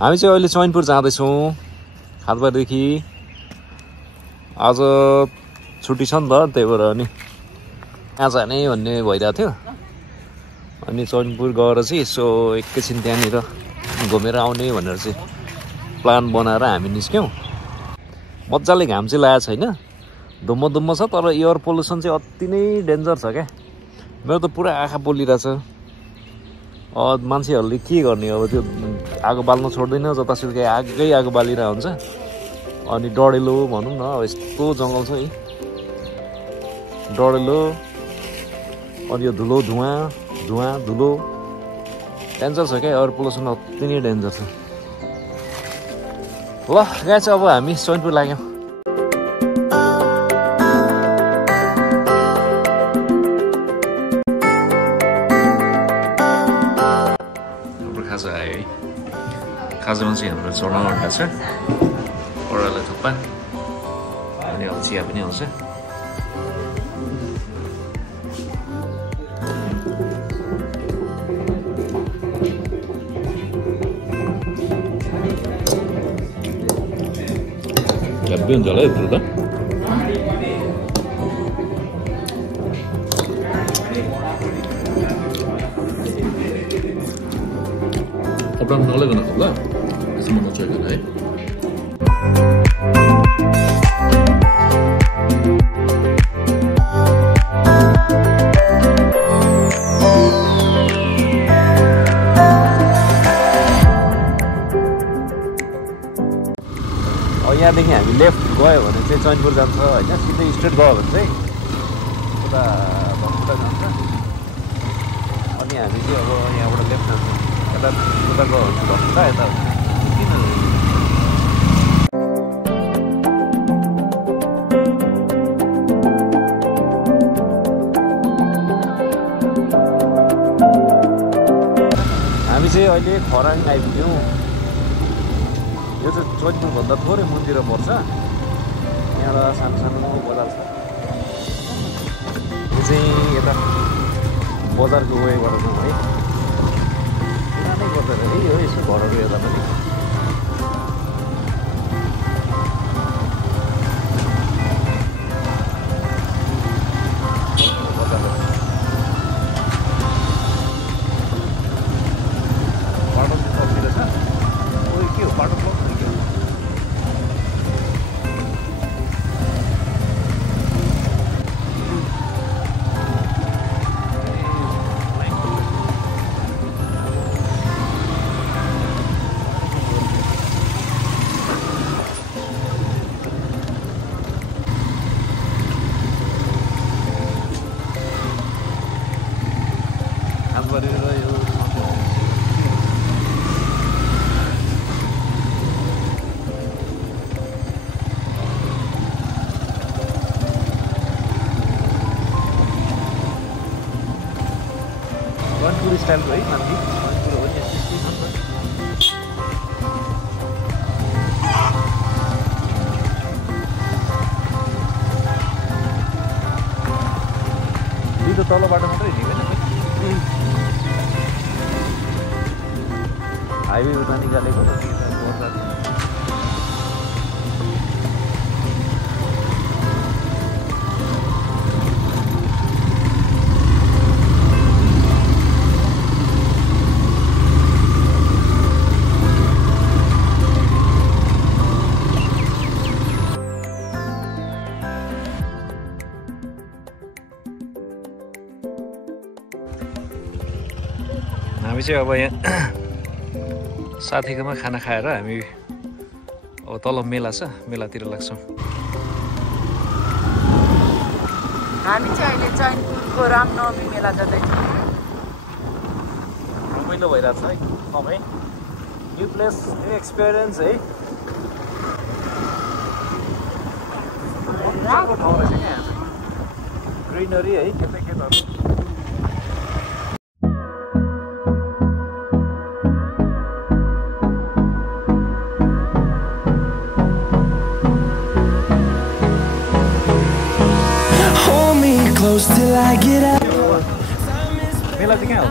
हामी चाहिँ अहिले चैनपुर जाँदैछौँ खालबारदेखि। आज छुट्टी छ नि त, त्यही भएर अनि कहाँ जाने भन्ने भइरहेको थियो। अनि चैनपुर गएर चाहिँ यसो एकैछिन त्यहाँनिर घुमेर आउने भनेर चाहिँ प्लान बनाएर हामी निस्क्यौँ। मजाले घाम चाहिँ लागेको छैन, धुम्म छ, तर एयर पोल्युसन चाहिँ अति नै डेन्जर छ क्या। मेरो त पुरा आँखा पोलिरहेछ। मान्छेहरूले के गर्ने अब, त्यो आगो बाल्न छोड्दैन, जतासुकै आगो बालिरहेको हुन्छ। अनि डढेलो भनौँ न, अब यस्तो जङ्गल छ है, डढेलो। अनि यो धुलो धुलो डेन्जर छ क्या, एयर पोल्युसन अति नै डेन्जर छ। ल गाइस, अब हामी चैनपुर लाग्यौँ। हाम्रो खाजा आयो है। खाजामा चाहिँ हाम्रो चना अन्डा छ, ओरालो थुक्पा, अनि अब चिया पनि आउँछ। Lebih हुन्छ होला यत्रो त। अब नलेको नखाऊ ल, यसमा नचोइकन है। यहाँदेखि हामी लेफ्ट गयो भने चाहिँ चैनपुर जान्छ होइन, सिधै स्ट्रेट गयो भने चाहिँ उता भक्ता जान्छ। अनि हामी चाहिँ अब यहाँबाट लेफ्ट जान्छौँ, उता गयो भने भक्ता, यता किन हामी चाहिँ अहिले खराङ आइपुग्यौँ। यो चाहिँ चैनपुरभन्दा थोरै मन्दिर पर्छ। यहाँबाट सानो बजार छ। यो चाहिँ यता बजारको वेबाट जाउँ है। पुरानै बजार है यो, यसो घरहरू हेर्दा पनि। बाटो चाहिँ सकिरहेछ। के हो बाटो ब्लक? रनपुर स्टाइल है माथि, रनपुर हो नि यस्तै छ नि त। त्यो तल बाटो मात्रै हिँडेको होइन, हाइवे उता निकालेको त हामी चाहिँ अब यहाँ साथीकोमा खाना खाएर हामी अब तल मेला छ, मेलातिर लाग्छौँ। हामी चाहिँ अहिले चैनपुरको रामनवमी मेला जाँदैछौँ। रमाइलो भइरहेको छ है, कमै न्यू प्लेस, न्यू एक्सपिरियन्स है। मजाको ठाउँ रहेछ क्या यहाँ चाहिँ, ग्रिनरी है, खेतहरू। Close till I get up. मेला चाहिँ कहाँ हो?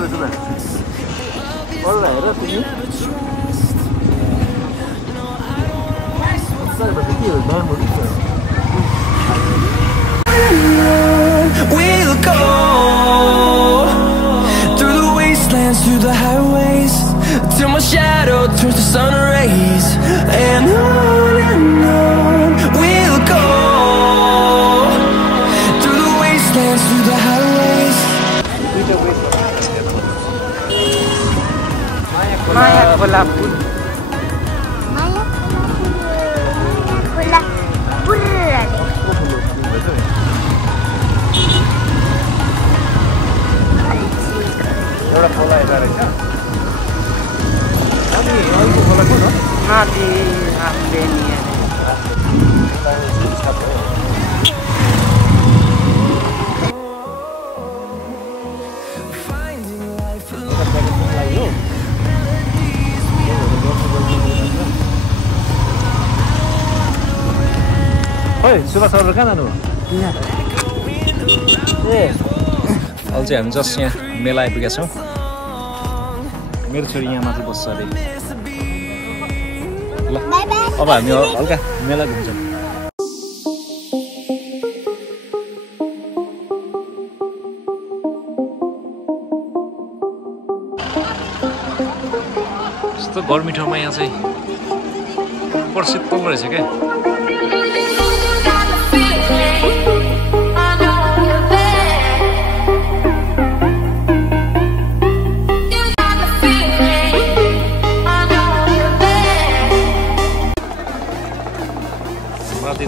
We'll go through the wastelands, through the highways, till my shadow turns to sun rays. And on we'll go through the wastelands, through the highways. Maya Kola Pur. एउटा खोला यता रहेछ अनि अहिलेको खोला कुन हो Nadi Amdeni. Oi, सुभाष सरहरू कहाँ जानु ए अहिले चाहिँ हामी जस्ट यहाँ मेला आइपुगेका छौँ मेरो छोरी यहाँ माथि बस्छ अरे ल अब हामी हल्का मेला घुम्छौँ यस्तो गर्मी ठाउँमा यहाँ चाहिँ ऊपर शीतल रहेछ क्या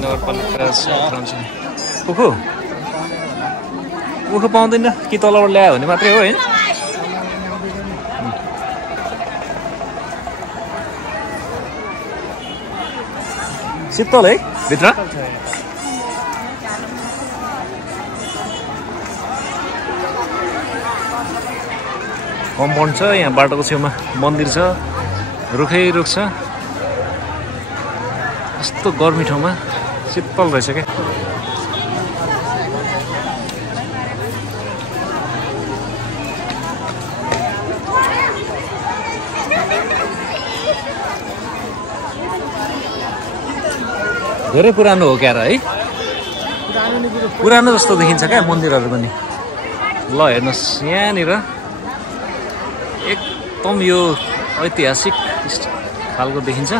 नगरपालिका उखु उखु पाउँदैन कि तलबाट ल्यायो भने मात्रै हो है शीतल है भित्र कम्पाउन्ड छ यहाँ बाटोको छेउमा मन्दिर छ रुखै रुख छ यस्तो गर्मी ठाउँमा शीतल रहेछ क्या धेरै पुरानो हो क्या र है पुरानो जस्तो देखिन्छ क्या मन्दिरहरू पनि ल हेर्नुहोस् यहाँनिर एकदम यो ऐतिहासिक खालको देखिन्छ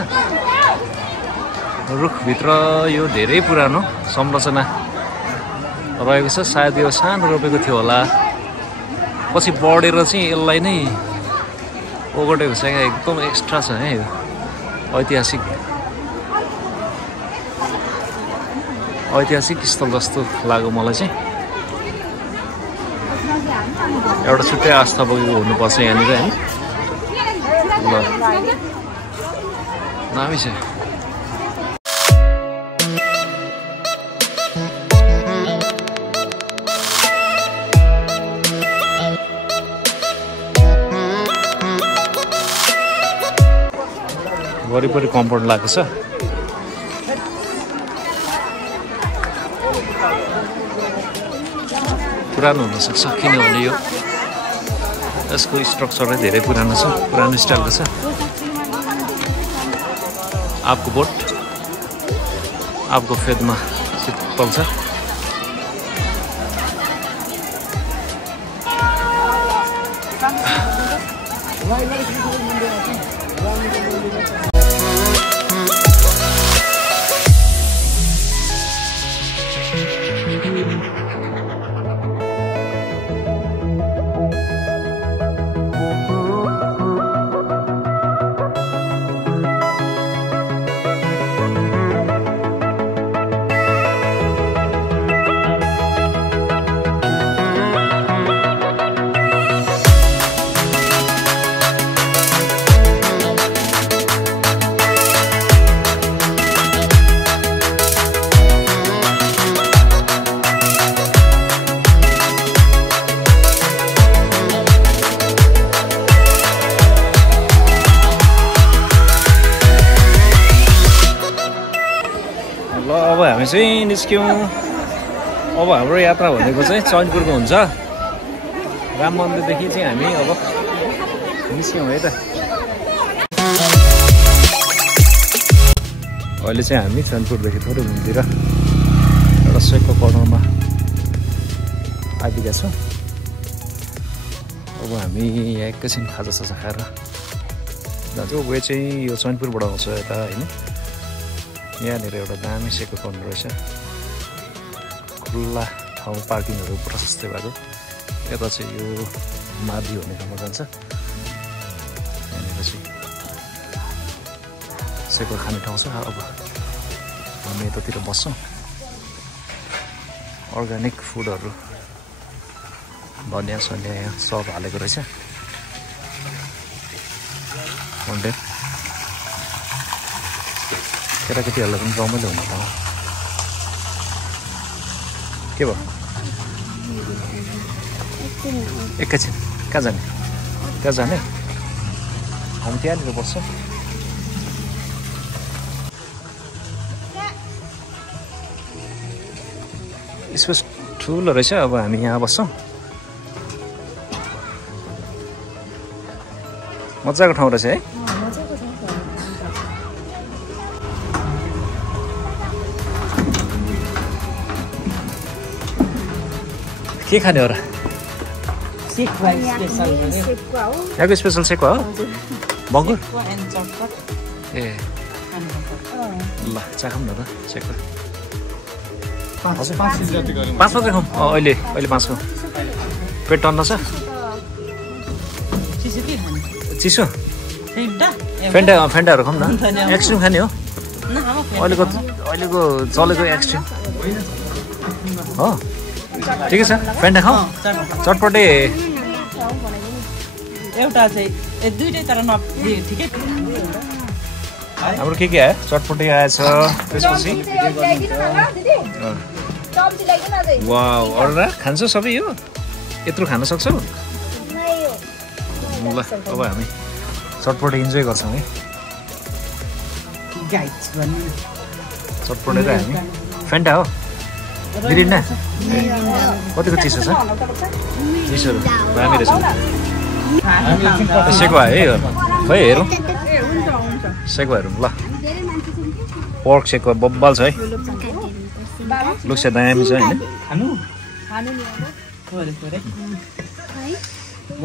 रुखभित्र यो धेरै पुरानो संरचना रहेको छ सायद यो सानो रोपेको थियो होला पछि बढेर चाहिँ यसलाई नै ओगटेको छ क्या एकदम एक्स्ट्रा छ है यो ऐतिहासिक स्थल जस्तो लाग्यो मलाई चाहिँ एउटा छुट्टै आस्था बोकेको हुनुपर्छ यहाँनिर है ल दामी छ वरिपरि कम्पाउन्ड लागेको छ पुरानो हुनसक्छ किनभने यो यसको स्ट्रक्चरै धेरै पुरानो छ पुरानो स्टाइलको छ आपको बोट आपको फेदमा शीतल छ अब हामी चाहिँ निस्क्यौँ अब हाम्रो यात्रा भनेको चाहिँ चैनपुरको हुन्छ राम मन्दिरदेखि चाहिँ हामी अब निस्क्यौँ है त। अहिले चाहिँ हामी चैनपुरदेखि थोरै घुमतिर एउटा सेकको कर्नरमा आइपुगेका छौँ। अब हामी यहाँ एकैछिन खाजासाजा खाएर जान्छौँ। वे चाहिँ यो चैनपुरबाट आउँछ यता होइन। यहाँनिर एउटा दामी सेकको कर्नर रहेछ, खुल्ला ठाउँ, पार्किङहरू प्रशस्तै भएको। यता चाहिँ यो मादी हुने ठाउँमा जान्छ। यहाँनिर चाहिँ सेको खाने ठाउँ छ। अब हामी यतातिर बस्छौँ। अर्ग्यानिक फुडहरू धनियाँ सनियाँ यहाँ सब हालेको रहेछ। कन्टेन्ट केटाकेटीहरूलाई पनि रमाइलो हुने ठाउँ। के भयो? एकैछिन कहाँ जाने? त्यहाँ जाने? हामी त्यहाँनिर बस्छौँ। स्पेस ठुलो रहेछ। अब हामी यहाँ बस्छौँ। मजाको ठाउँ रहेछ है। के खाने हो र? यहाँको स्पेसल सेक हो? बङ्गुर ए ल चाखौँ न त सेक। हजुर 5 मात्रै खाउँ अहिले 5 खाउँ। पेट टन्न छ? चिसो फेन्टाहरू खाउँ न। एक्सट्रिम खाने हो? अहिलेको चलेको एक्सट्रिम हो? ठिकै छ फेन्टा खाउँ। चटपटे एउटा चाहिँ दुईटै तर ठिकै। हाम्रो के आयो? चटपटे आएछ। त्यसपछि वाउ अरू खान्छौ सबै? यो यत्रो खान सक्छौ? ल अब हामी चटपटे इन्जोय गर्छौँ है। चटपटे र हामी फेन्टा हो बिरिन्डा। कतिको चिसो छ? चिसो दामी रहेछ। सेको आयो है यो। खै हेरौँ सेको हेरौँ ल। पर्क सेको बब्बाल छ है। लुक्स दामी छ होइन।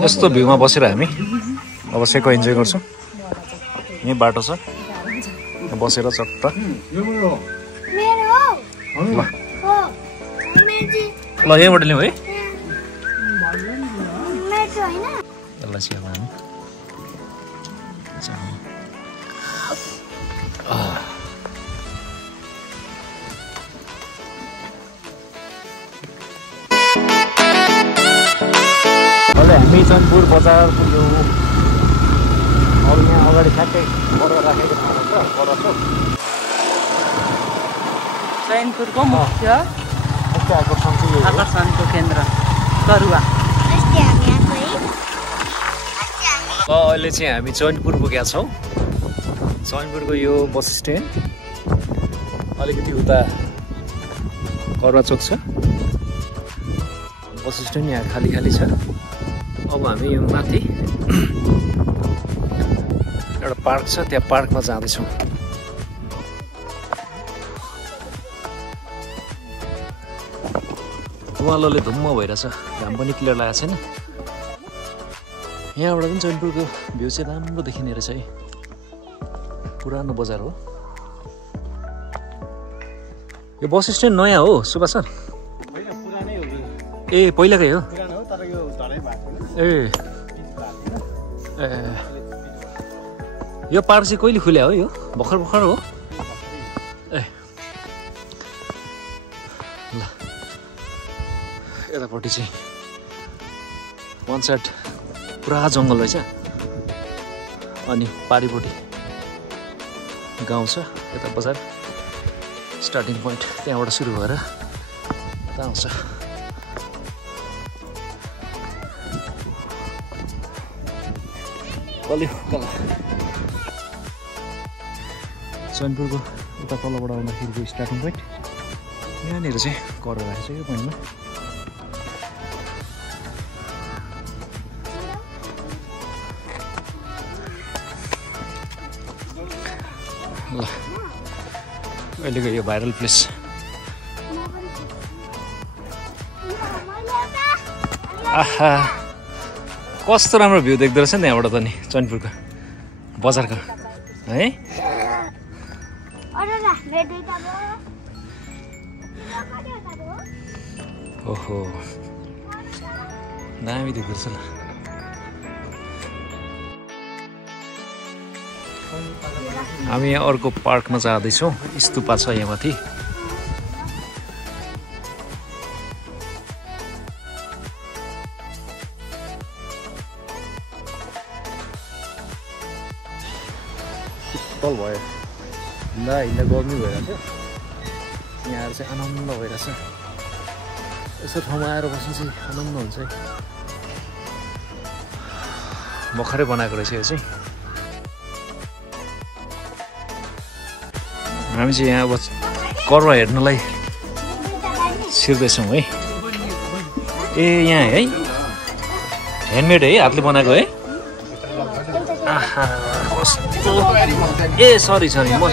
यस्तो भ्यूमा बसेर हामी अब सेको इन्जोय गर्छौँ। यहीँ बाटो छ बसेर चट्ट ल यहीँबाट लिउँ है। यसलाई चाहिँ अब हामी हामी चैनपुर बजार पुग्यौँ। अब यहाँ अगाडि ठ्याक्कै गरेर राखेको ठाउँ छ चैनपुरको मुख्य आकर्षणको केन्द्र करुवा। अहिले चाहिँ हामी चैनपुर पुगेका छौँ। चैनपुरको यो बस स्ट्यान्ड अलिकति उता करुवा चोक छ। बस स्ट्यान्ड यहाँ खाली खाली छ। अब हामी यो माथि एउटा पार्क छ, त्यहाँ पार्कमा जाँदैछौँ। उहाँले धुम्म भइरहेछ, घाम पनि क्लियर लागेको छैन। यहाँबाट पनि चैनपुरको भ्यू चाहिँ राम्रो देखिने रहेछ है। पुरानो बजार हो यो। बस स्ट्यान्ड नयाँ हो सुभाष सर? ए पहिलाकै हो? ए यो पार्क चाहिँ कहिले खुल्या हो? यो भर्खर भर्खर हो? ए ल यतापट्टि चाहिँ वान साइड पुरा जङ्गल रहेछ अनि पारिपट्टि गाउँ छ। यता बजार स्टार्टिङ पोइन्ट त्यहाँबाट सुरु भएर यता आउँछ। चैनपुरको उता तलबाट आउँदाखेरिको स्टार्टिङ पोइन्ट यहाँनिर चाहिँ कर राखेको छ यो पोइन्टमा। अहिलेको यो भाइरल प्लेस आहा कस्तो राम्रो भ्यू देख्दो रहेछ नि त्यहाँबाट त नि चैनपुरको बजारको है ओहो दामी देख्दो रहेछ ल हामी यहाँ अर्को पार्कमा जाँदैछौँ स्तूपा छ यहाँ माथि शीतल भयो हिँड्दा हिँड्दा गर्मी भइरहेको थियो यहाँ आएर चाहिँ आनन्द भइरहेछ यसो ठाउँमा आएर बस्नु चाहिँ आनन्द हुन्छ है भर्खरै बनाएको रहेछ यो चाहिँ हामी चाहिँ यहाँ अब करुवा हेर्नलाई छिर्दैछौँ है ए यहाँ है ह्यान्डमेड है हातले बनाएको है आहा कस्तो ए सरी म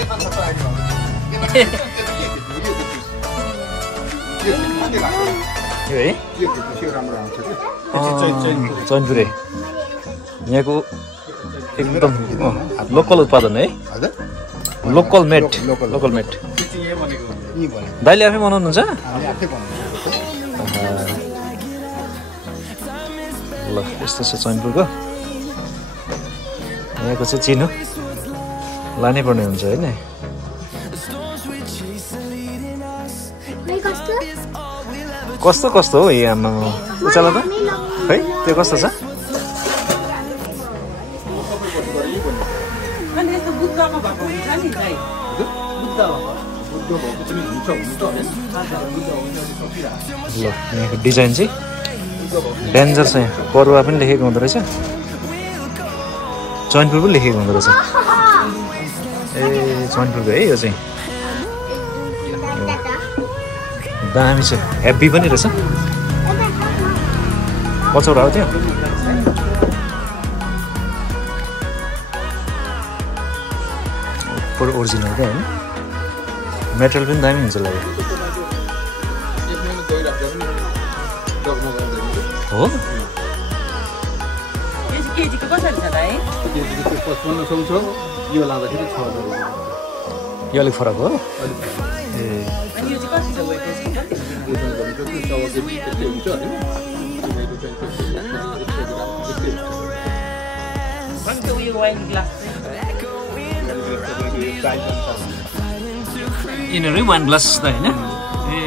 यो है चैनपुरे यहाँको एकदम लोकल उत्पादन है लोकल मेट दाइले आफै बनाउनुहुन्छ ल यस्तो छ चैनपुरको यहाँको चाहिँ चिनो लानै पर्ने हुन्छ होइन कस्तो कस्तो हो यहाँ उचाला त है त्यो कस्तो छ ल यहाँको डिजाइन चाहिँ डेन्जर छ यहाँ करुवा पनि लेखेको हुँदो रहेछ चैनपुर पनि लेखेको हुँदो रहेछ ए चैनपुरको है यो चाहिँ दामी छ हेभी पनि रहेछ कचौरा हो त्यो पुरो ओरिजिनल क्या होइन मेटेरियल पनि दामी हुन्छ लाग्यो हो यो अलिक फरक हो ए यिनीहरू वान ग्लास त होइन ए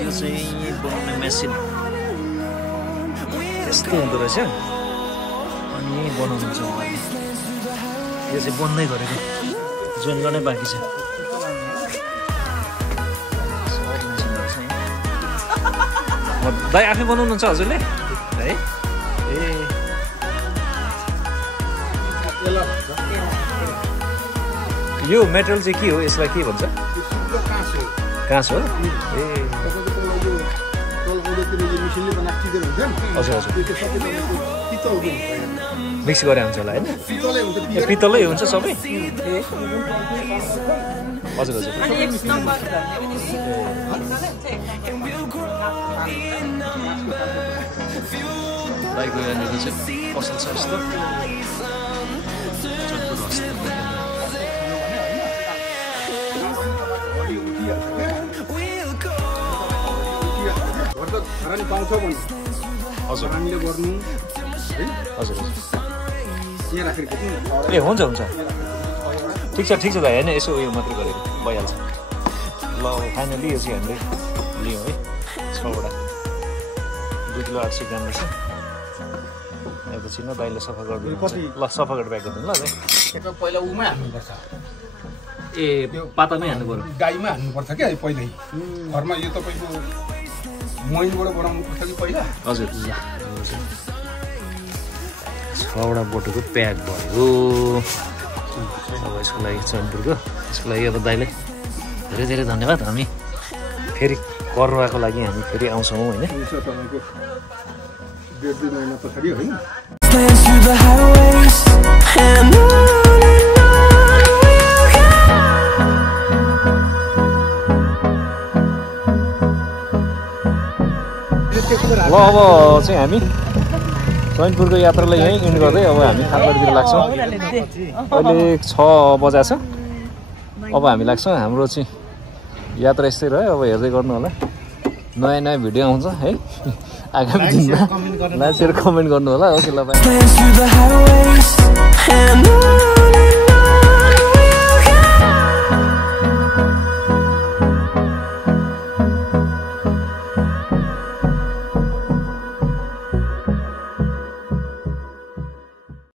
यो चाहिँ बनाउने मेसिन यस्तो हुँदो रहेछ अनि बनाउनुहुन्छ उहाँले यो चाहिँ बन्दै गरेको जोइन गर्नै बाँकी छ दाइ आफै बनाउनुहुन्छ हजुरले है ए यो मेटेरियल चाहिँ के हो यसलाई के भन्छ काँस हो ए हजुर हजुर मिक्स गरे हुन्छ होला होइन पित्तलै हुन्छ सबै हजुर हजुर दाइको यहाँनिर चाहिँ पसल छ यस्तो हजुर हामीले गर्नु है हजुर यहाँ राखेर ए हुन्छ हुन्छ ठिक छ दाइ होइन यसो उयो मात्रै गरेको भइहाल्छ ल फाइनली यो चाहिँ हामीले लियौँ है 6वटा 2 किलो 800 ग्राम रहेछ यसपछि न दाइले सफा गरिदिनु ल सफा गरेर प्याक गरिदिनु ल दाइ पहिला उमै हाल्नुपर्छ ए पातामै हाल्नु पर्यो गाईमा हाल्नुपर्छ क्या पहिल्यै घरमा यो तपाईँको महीबाट बनाउनु पर्छ कि पहिला हजुर 6वटा बोटुको प्याक भयो अब यसको लागि चैनपुरको यसको लागि अब दाइले धेरै धेरै धन्यवाद। हामी फेरि करवाको लागि हामी फेरि आउँछौँ होइन। हुन्छ तपाईँको 1.5 महिना पछाडि होइन। Lands through the highways and on we'll go. ल अब चाहिँ हामी चैनपुरको यात्रालाई यहीँ इन्ड गर्दै अब हामी खातबारीतिर लाग्छौँ। अहिले 6 बजा छ। अब हामी लाग्छौँ। हाम्रो चाहिँ यात्रा यस्तै रह्यो। अब हेर्दै गर्नु होला। नयाँ नयाँ भिडियो आउँछ है आगामी दिनमा। लाइक सेयर कमेन्ट गर्नु होला। ओके ल बाई।